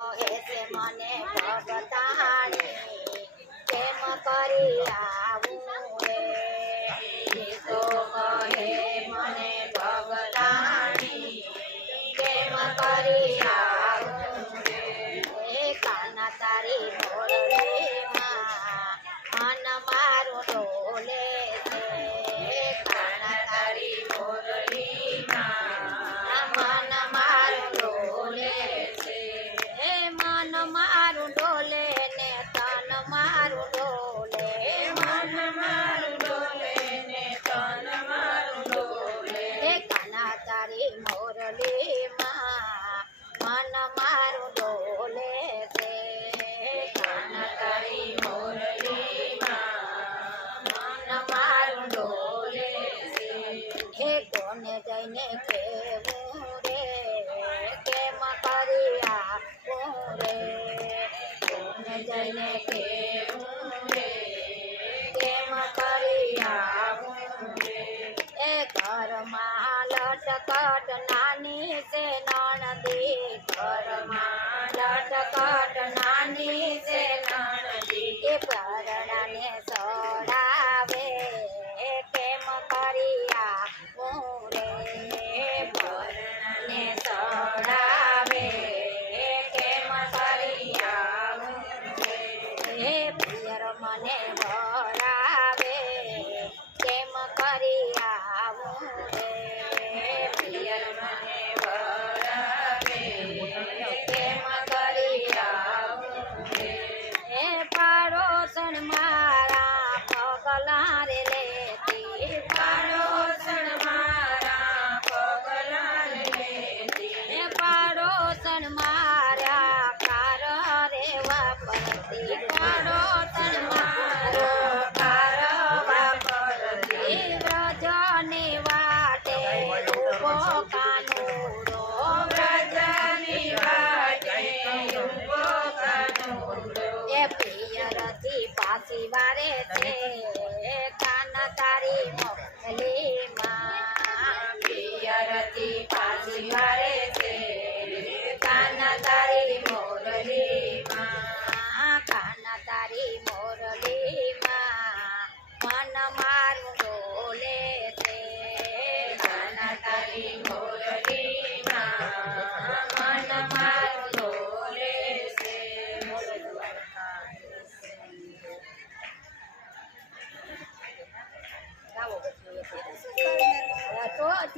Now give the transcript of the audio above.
એસે મને ભગતાણી કેમ કરી આવું રે તો કહે મને ભગતાણી કેમ કરી આવું રે કાના તારી મોરલીમાં મન મારું ડોલે છે કાના તારી મોરલીમાં મન મારું ડોલે છે મન મારું ડોલે ને તન મારું ડોલે મન મારું ડોલે ને તન મારું ડોલે કાના તારી મોરલીમાં મન મારું ડોલે છે કાના તારી મોરલીમાં મન મારું ડોલે છે હે કોને જઈને કેવું રે કેમ કરી આવું રે કોને જઈને કેવું રે કેમ કરી આવું રે એ ઘરમાં લટકટ નાની છે નણદી ઘરમાં લટકટ નાની છે